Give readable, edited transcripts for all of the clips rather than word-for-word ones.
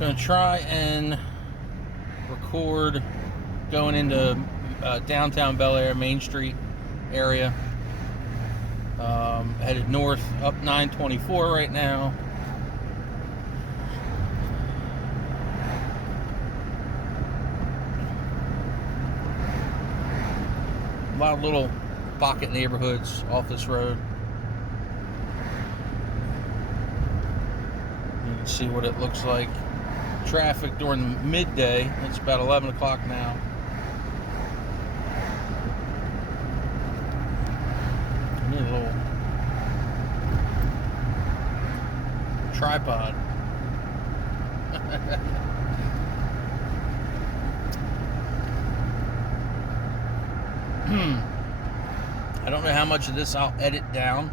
Gonna try and record going into downtown Bel Air, Main Street area. Headed north up 924 right now. A lot of little pocket neighborhoods off this road. You can see what it looks like. Traffic during midday. It's about 11 o'clock now. I need a little tripod. I don't know how much of this I'll edit down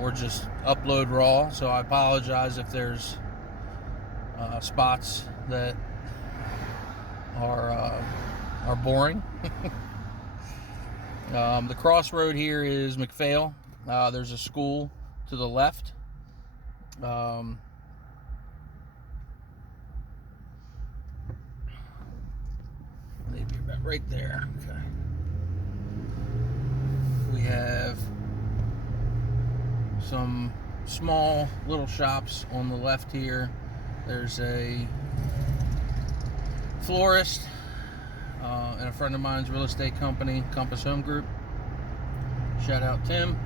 or just upload raw, so I apologize if there's spots that are boring. The crossroad here is McPhail. There's a school to the left. Maybe about right there. Okay. We have some small little shops on the left here. There's a florist and a friend of mine's real estate company, Compass Home Group. Shout out Tim.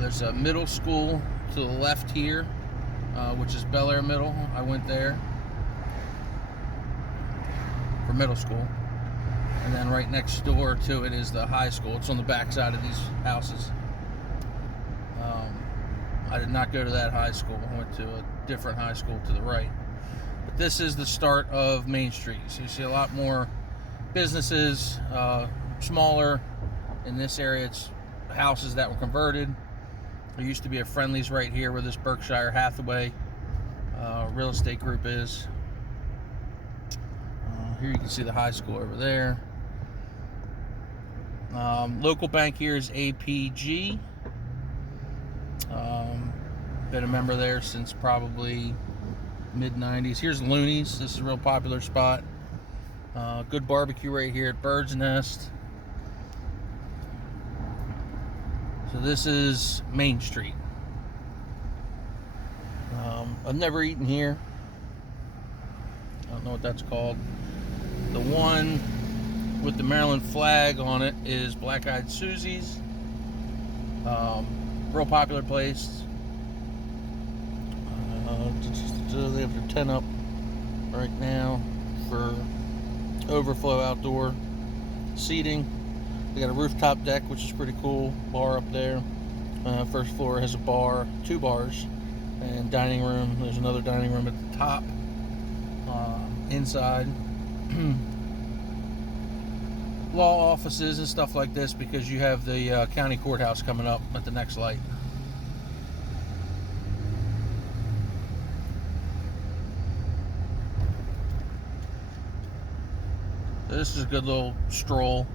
There's a middle school to the left here, which is Bel Air Middle. I went there for middle school. And then right next door to it is the high school. It's on the back side of these houses. I did not go to that high school. I went to a different high school to the right. But this is the start of Main Street. So you see a lot more businesses, smaller. In this area, it's houses that were converted. There used to be a Friendly's right here where this Berkshire Hathaway real estate group is. Here you can see the high school over there. Local bank here is APG. Been a member there since probably mid-90s. Here's Looney's. This is a real popular spot. Good barbecue right here at Bird's Nest. So this is Main Street. I've never eaten here. I don't know what that's called. The one with the Maryland flag on it is Black Eyed Susie's. Real popular place. They have their tent up right now for overflow outdoor seating. They got a rooftop deck, which is pretty cool. Bar up there. First floor has a bar, 2 bars, and dining room. There's another dining room at the top. Inside. Law offices and stuff like this, because you have the county courthouse coming up at the next light. This is a good little stroll.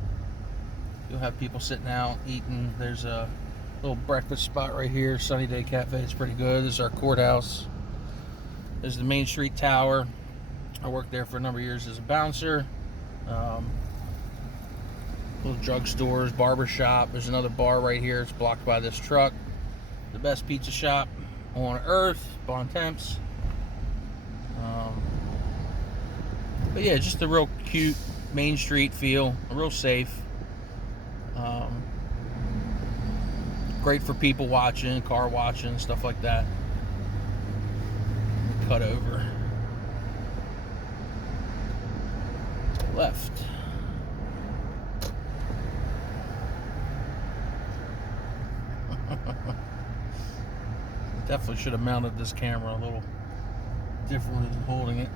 You'll have people sitting out eating. There's a little breakfast spot right here, Sunny Day Cafe. It's pretty good. This is our courthouse. There's the Main Street Tower. I worked there for a number of years as a bouncer. Little drugstores, barber shop. There's another bar right here. It's blocked by this truck. The best pizza shop on earth, Bon Temps. But yeah, just a real cute Main Street feel. Real safe. Great for people watching, car watching, stuff like that. Cut over. Left. Definitely should have mounted this camera a little differently than holding it.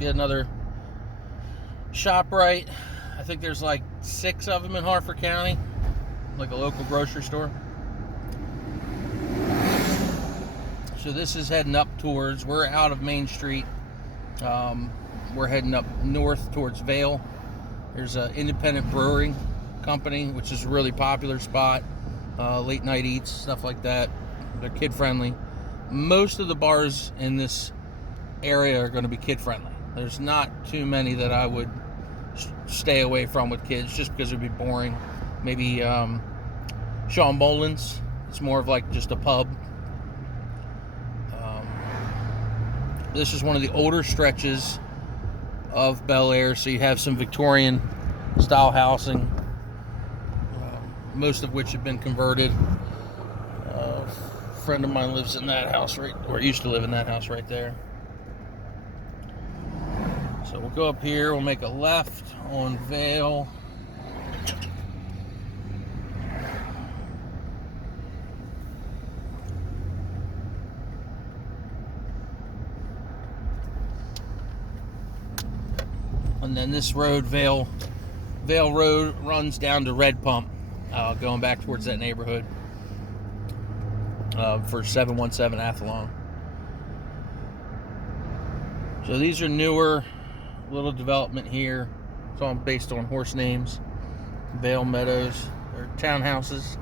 Get another ShopRite. I think there's like 6 of them in Harford County, like a local grocery store. So this is heading up towards, we're out of Main Street. We're heading up north towards Vail. There's an independent brewing company, which is a really popular spot. late night eats, stuff like that. They're kid friendly. Most of the bars in this area are going to be kid friendly. There's not too many that I would stay away from with kids, just because it would be boring. Maybe Sean Boland's. It's more of like just a pub. This is one of the older stretches of Bel Air, so you have some Victorian style housing, most of which have been converted. A friend of mine lives in that house, or used to live in that house right there. So we'll go up here, we'll make a left on Vale. And then this road, Vale Road, runs down to Red Pump, going back towards that neighborhood for 717 Athlone. So these are newer, little development here. It's all based on horse names. Vale Meadows. They're townhouses.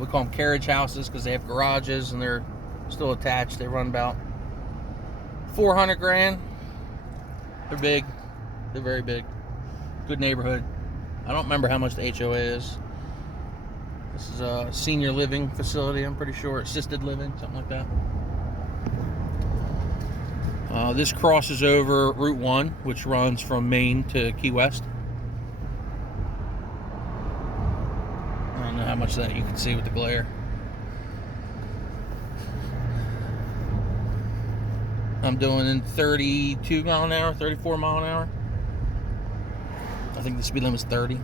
We call them carriage houses because they have garages and they're still attached. They run about $400,000. They're big. They're very big. Good neighborhood. I don't remember how much the HOA is. This is a senior living facility, I'm pretty sure. Assisted living, something like that. This crosses over Route 1, which runs from Maine to Key West. I don't know how much of that you can see with the glare. I'm doing in 32 mile an hour, 34 mile an hour. I think the speed limit is 30.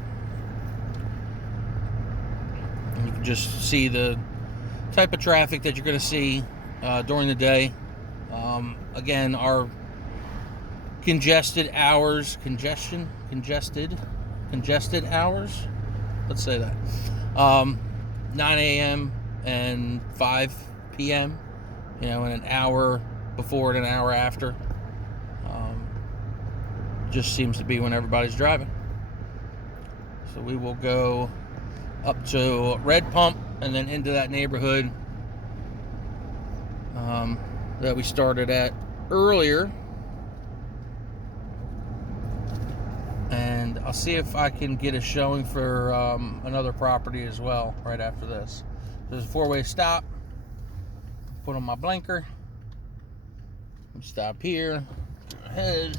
And you can just see the type of traffic that you're going to see during the day. Again, our congested hours, congested hours. Let's say that 9 a.m. and 5 p.m. And an hour before and an hour after. Just seems to be when everybody's driving. So we will go up to Red Pump and then into that neighborhood that we started at earlier. And I'll see if I can get a showing for another property as well right after this. There's a four-way stop. Put on my blinker. Stop here. Go ahead.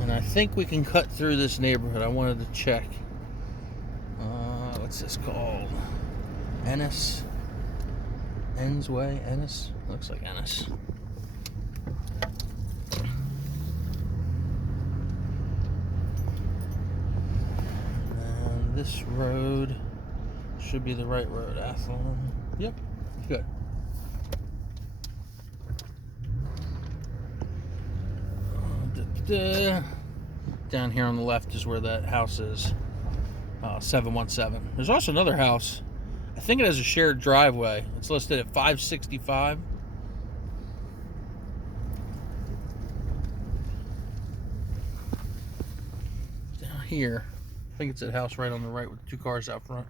And I think we can cut through this neighborhood. I wanted to check. What's this called? Ennis Way? Ennis? Looks like Ennis. And this road should be the right road. Athlone. Yep. Good. Down here on the left is where that house is. 717. There's also another house. I think it has a shared driveway. It's listed at 565. Down here, I think it's that house right on the right with two cars out front.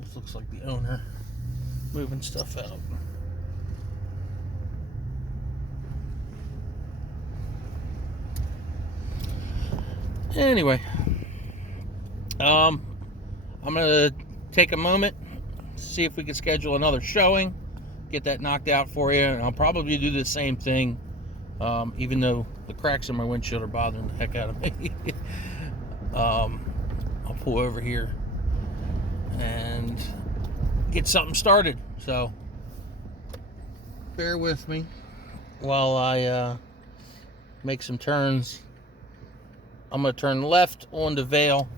This looks like the owner moving stuff out. Anyway, I'm gonna take a moment, see if we can schedule another showing, get that knocked out for you, and I'll probably do the same thing, even though the cracks in my windshield are bothering the heck out of me. I'll pull over here and get something started, so bear with me while I make some turns. I'm going to turn left onto Vale.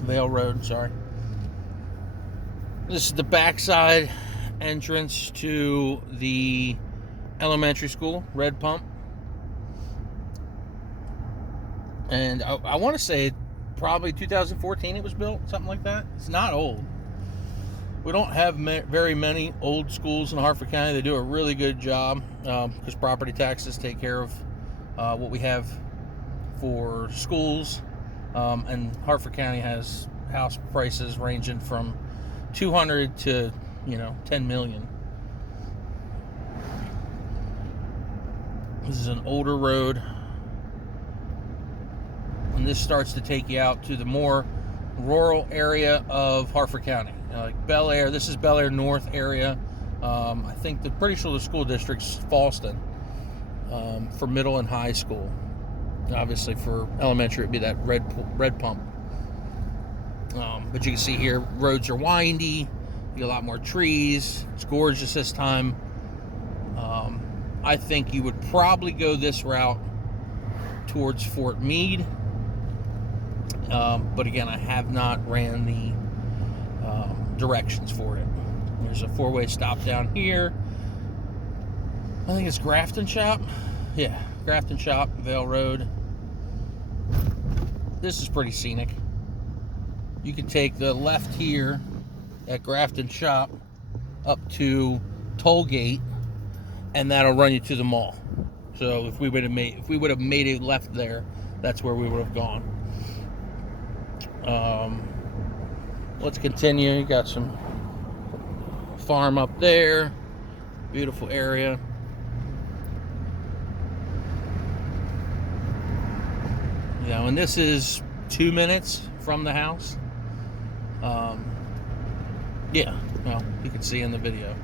Vale Road, sorry. This is the backside entrance to the elementary school, Red Pump. And I want to say probably 2014 it was built, something like that. It's not old. We don't have very many old schools in Harford County. They do a really good job because property taxes take care of what we have for schools. And Harford County has house prices ranging from 200 to 10 million. This is an older road, and this starts to take you out to the more rural area of Harford County, like Bel Air. This is Bel Air North area. I think pretty sure the school district's Fallston for middle and high school. Obviously, for elementary, it'd be that red pump. But you can see here, roads are windy. You get a lot more trees. It's gorgeous this time. I think you would probably go this route towards Fort Meade. But again, I have not ran the directions for it. There's a four-way stop down here. I think it's Grafton Shop. Yeah, Grafton Shop, Vale Road. This is pretty scenic. You can take the left here at Grafton Shop up to Tollgate, and that'll run you to the mall. So if we would have made a left there, that's where we would have gone. Let's continue. You got some farm up there. Beautiful area. And this is 2 minutes from the house. Yeah, well, you can see in the video.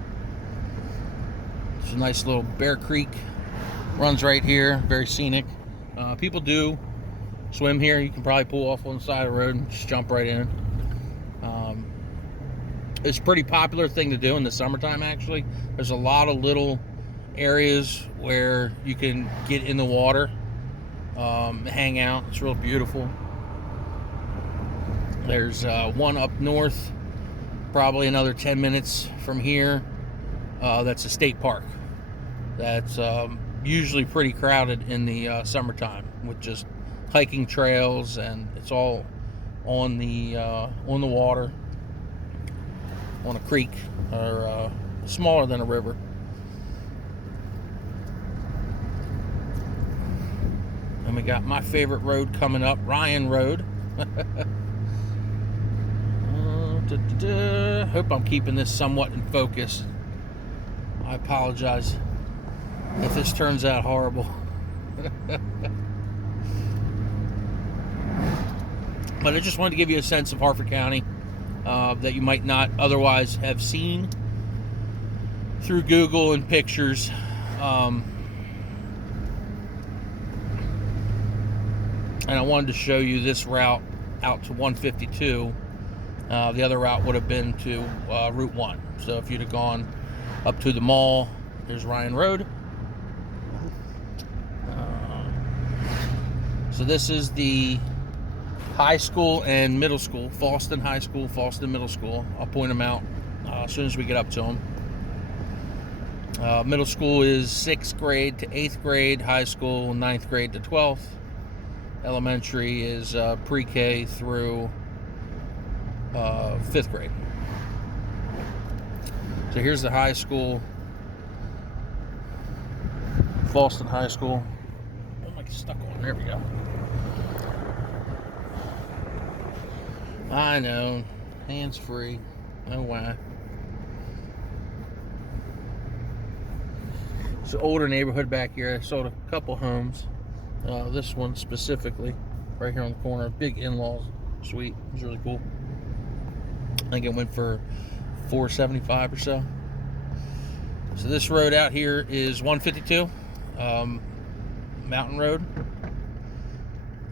It's a nice little Bear Creek. Runs right here. Very scenic. People do swim here. You can probably pull off on the side of the road and just jump right in. It's a pretty popular thing to do in the summertime, actually. There's a lot of little areas where you can get in the water, hang out. It's real beautiful. There's one up north, probably another 10 minutes from here. That's a state park. That's usually pretty crowded in the summertime with just hiking trails, and it's all on the water, on a creek, or smaller than a river. And we got my favorite road coming up, Ryan Road. Hope I'm keeping this somewhat in focus. I apologize if this turns out horrible. But I just wanted to give you a sense of Harford County that you might not otherwise have seen through Google and pictures. And I wanted to show you this route out to 152. The other route would have been to Route 1. So if you'd have gone up to the mall, there's Ryan Road. So this is the high school and middle school, Fallston High School, Fallston Middle School. I'll point them out as soon as we get up to them. Middle school is 6th grade to 8th grade, high school 9th grade to 12th. Elementary is pre-K through 5th grade. So here's the high school, Fallston High School. I'm like stuck on. There we go. I know, hands free. Oh why? It's an older neighborhood back here. I sold a couple homes. This one specifically, right here on the corner, big in-laws suite. It was really cool. I think it went for $475 or so. So this road out here is 152, Mountain Road.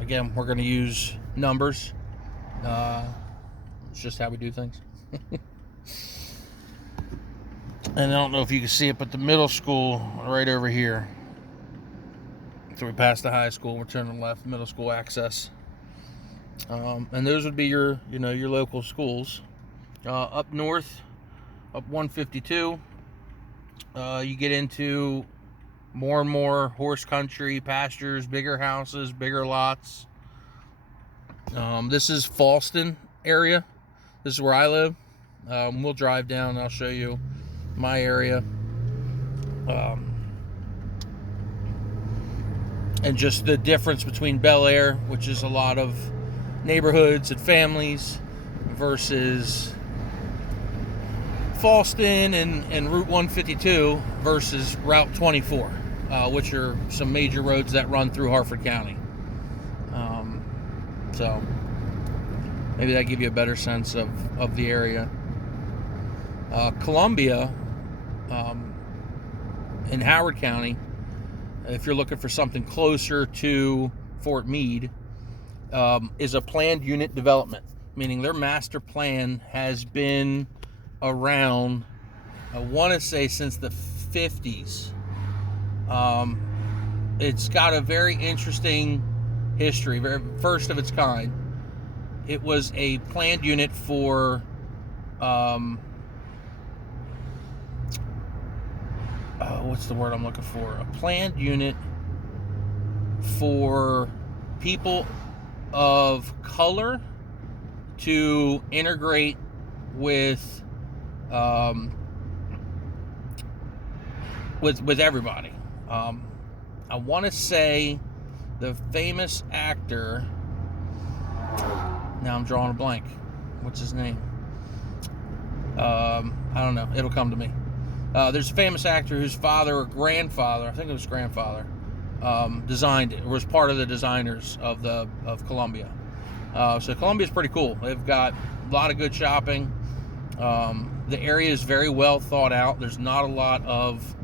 Again, we're going to use numbers. It's just how we do things. And I don't know if you can see it, but the middle school right over here. So we passed the high school, we're turning left, middle school access. And those would be your local schools. Up north, up 152, you get into more and more horse country, pastures, bigger houses, bigger lots. This is Fallston area. This is where I live. We'll drive down and I'll show you my area. And just the difference between Bel Air, which is a lot of neighborhoods and families, versus Falston and Route 152 versus Route 24, which are some major roads that run through Harford County. So maybe that give you a better sense of the area. Columbia in Howard County, if you're looking for something closer to Fort Meade, is a planned unit development, meaning their master plan has been around, I want to say, since the 50s. It's got a very interesting history, very first of its kind. It was a planned unit for what's the word I'm looking for? A planned unit for people of color to integrate with everybody. I want to say the famous actor. Now I'm drawing a blank. What's his name? I don't know. It'll come to me. There's a famous actor whose father or grandfather, I think it was grandfather, designed it, or was part of the designers of Columbia. So Columbia's pretty cool. They've got a lot of good shopping. The area is very well thought out. There's not a lot of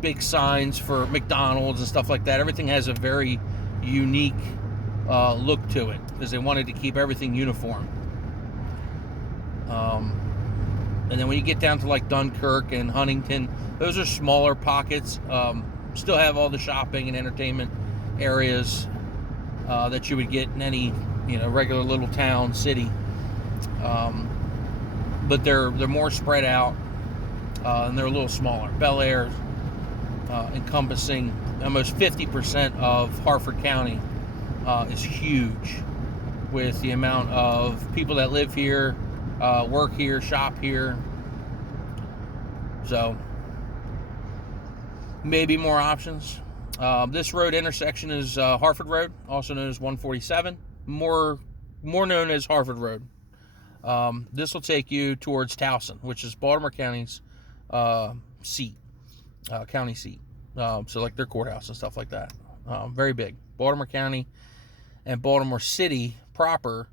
big signs for McDonald's and stuff like that. Everything has a very unique look to it because they wanted to keep everything uniform. And then when you get down to like Dunkirk and Huntington, those are smaller pockets. Still have all the shopping and entertainment areas that you would get in any regular little town, city. But they're more spread out and they're a little smaller. Bel Air, encompassing almost 50% of Harford County, is huge with the amount of people that live here, work here, shop here. So maybe more options. This road intersection is Harford Road, also known as 147, more known as Harford Road. This will take you towards Towson, which is Baltimore County's seat, county seat. So like their courthouse and stuff like that. Very big. Baltimore County and Baltimore City proper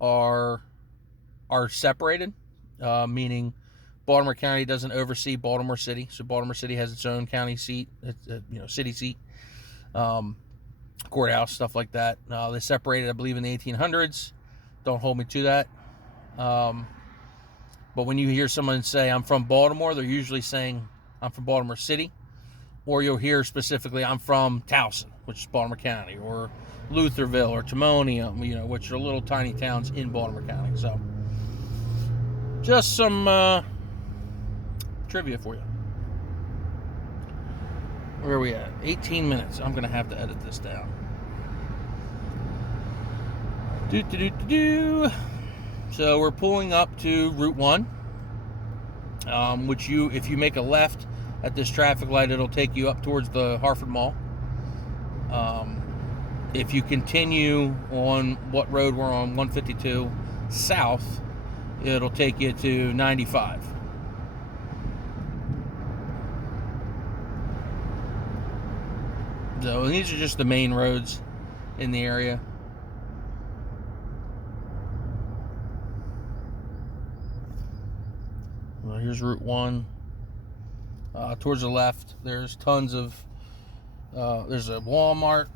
are separated, meaning Baltimore County doesn't oversee Baltimore City, so Baltimore City has its own county seat, city seat, courthouse, stuff like that. They separated, I believe, in the 1800s. Don't hold me to that. But when you hear someone say, I'm from Baltimore, they're usually saying, I'm from Baltimore City. Or you'll hear specifically, I'm from Towson, which is Baltimore County, or Lutherville, or Timonium, which are little tiny towns in Baltimore County. So, just some trivia for you. Where are we at? 18 minutes. I'm going to have to edit this down. So we're pulling up to Route 1, which if you make a left at this traffic light, it'll take you up towards the Harford Mall. If you continue on what road we're on, 152 south, it'll take you to 95. So these are just the main roads in the area. Well, here's Route 1. Towards the left, there's tons of, there's a Walmart,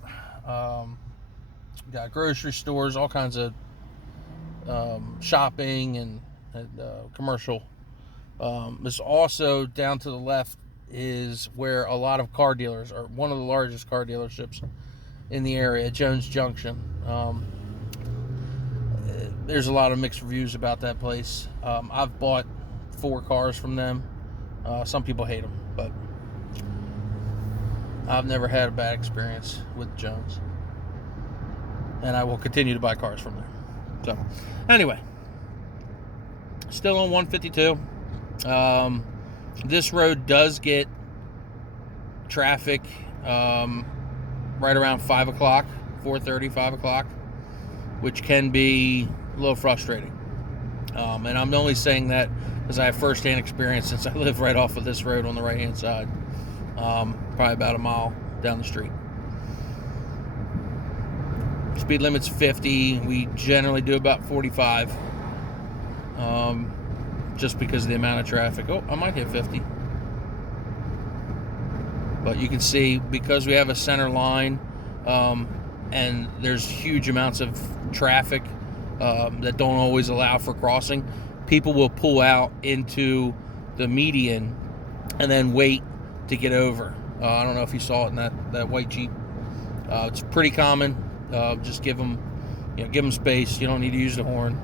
got grocery stores, all kinds of shopping and commercial. There's also down to the left is where a lot of car dealers are, one of the largest car dealerships in the area, Jones Junction. There's a lot of mixed reviews about that place. I've bought 4 cars from them. Some people hate them, but I've never had a bad experience with Jones. And I will continue to buy cars from there. So, anyway. still on 152. This road does get traffic right around 5 o'clock, 4:30, 5 o'clock, which can be a little frustrating. And I'm only saying that because I have firsthand experience since I live right off of this road on the right-hand side, probably about a mile down the street. Speed limit's 50. We generally do about 45, just because of the amount of traffic. Oh, I might hit 50. But you can see, because we have a center line, and there's huge amounts of traffic that don't always allow for crossing, people will pull out into the median and then wait to get over. I don't know if you saw it in that white Jeep. It's pretty common. Just give them space. You don't need to use the horn.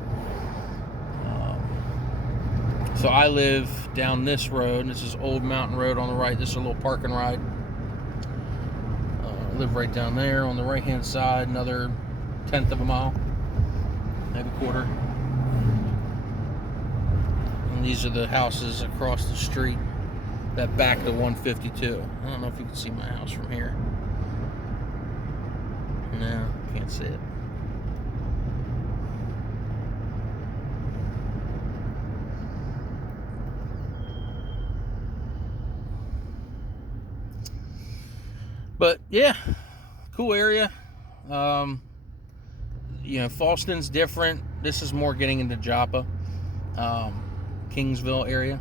So I live down this road. This is Old Mountain Road on the right. This is a little park and ride. I live right down there on the right-hand side. Another 1/10 of a mile, maybe quarter. And these are the houses across the street that back to 152. I don't know if you can see my house from here. No, can't see it. But yeah, cool area. Falston's different. This is more getting into Joppa, Kingsville area.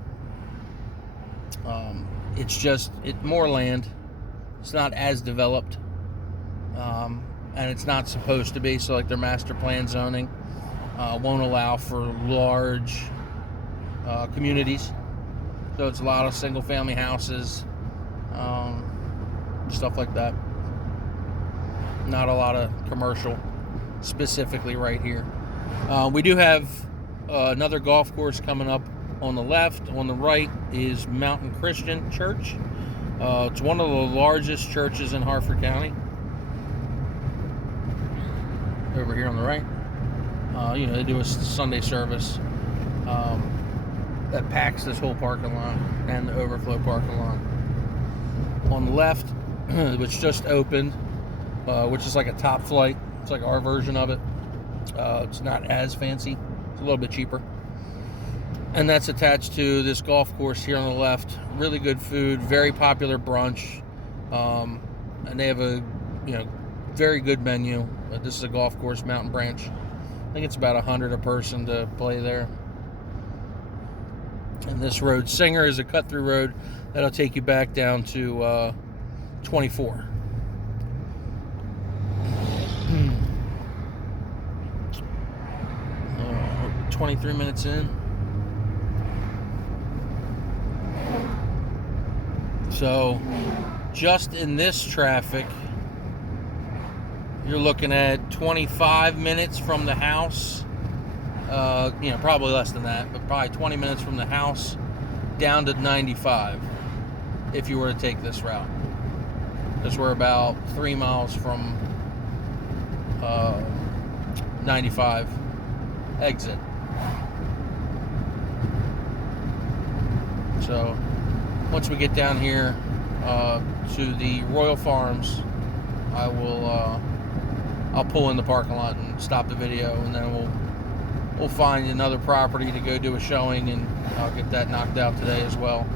It's more land. It's not as developed, and it's not supposed to be. So like their master plan zoning won't allow for large communities. So it's a lot of single family houses, stuff like that. Not a lot of commercial, specifically right here. We do have another golf course coming up on the left. On the right is Mountain Christian Church. It's one of the largest churches in Harford County. Over here on the right. They do a Sunday service that packs this whole parking lot and the overflow parking lot. On the left, which just opened, which is like a top flight. It's like our version of it. It's not as fancy. It's a little bit cheaper. And that's attached to this golf course here on the left. Really good food, very popular brunch. And they have a very good menu. This is a golf course, Mountain Branch. I think it's about 100 a person to play there. And this road, Singer, is a cut-through road that'll take you back down to 24. 23 minutes in. So just in this traffic, you're looking at 25 minutes from the house. Probably less than that, but probably 20 minutes from the house down to 95 if you were to take this route. Because we're about 3 miles from 95 exit. So once we get down here to the Royal Farms, I'll pull in the parking lot and stop the video, and then we'll find another property to go do a showing, and I'll get that knocked out today as well.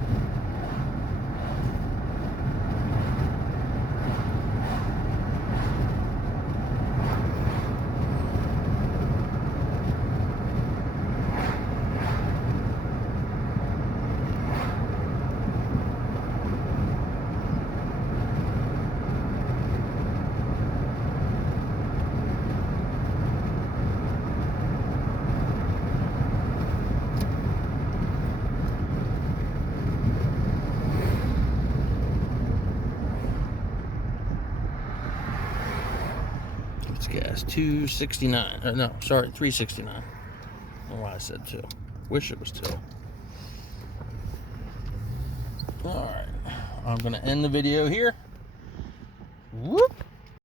Gas, $2.69. No, sorry, $3.69. I don't know why I said 2. Wish it was 2. Alright. I'm going to end the video here. Whoop.